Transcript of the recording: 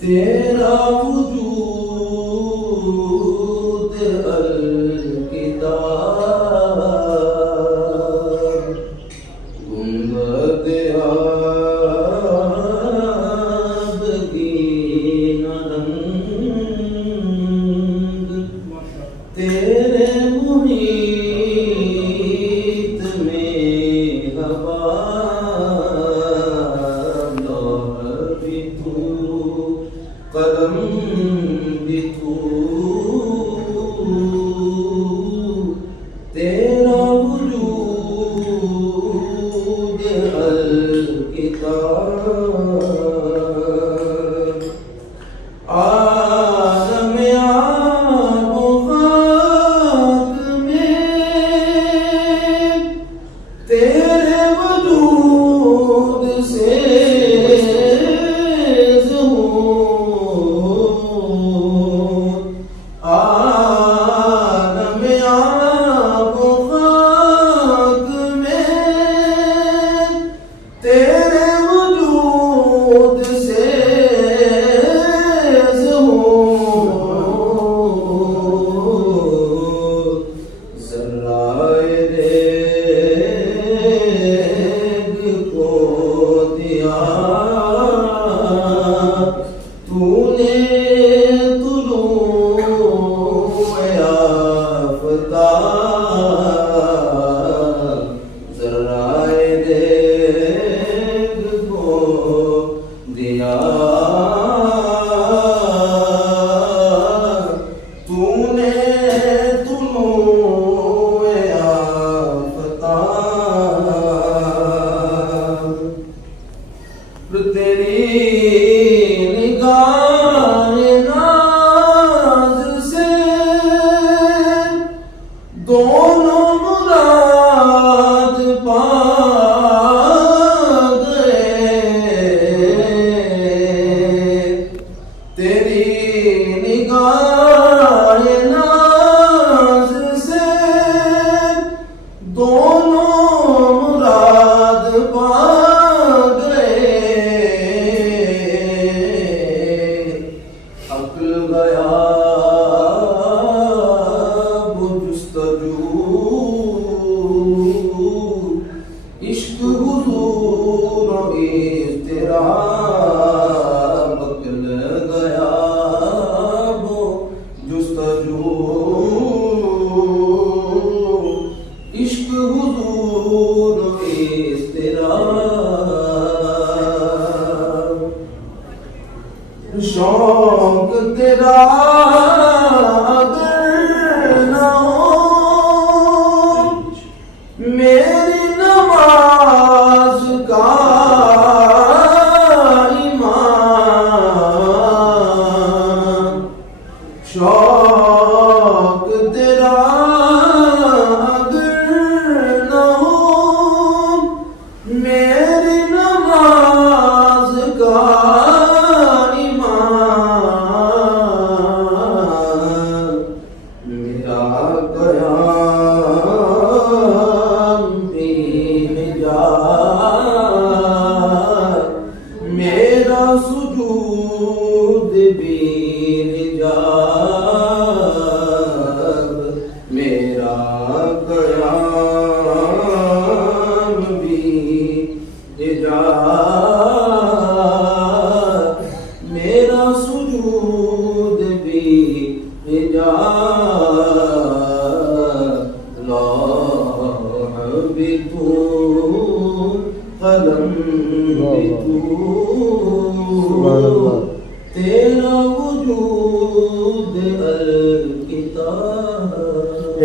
تیرا وجود الکتاب گنبد آبگی نرنگ تیرے محیط میں ہوا قلم بھی تو تیرا وجود الکتاب عالم آب و خاک میں تیرے وجود سے تیری نگاہ ناز سے دونوں مراد پا گئے تیری نگاہ ناز سے دونوں مراد پا عشق حضور و اضطراب عقل غیاب و جستجو عشق حضور و اضطراب شوق تیرا اگر نہ ہو میری نماز کا ایمان شوق تیرا اگر نہ ہو میری نماز کا ایمان میرا قیام میرا سجود بھی حجاب میرا قیام بھی حجاب میرا سجود بھی حجاب لوح بھی تو قلم بھی تو تیرا وجود الکتاب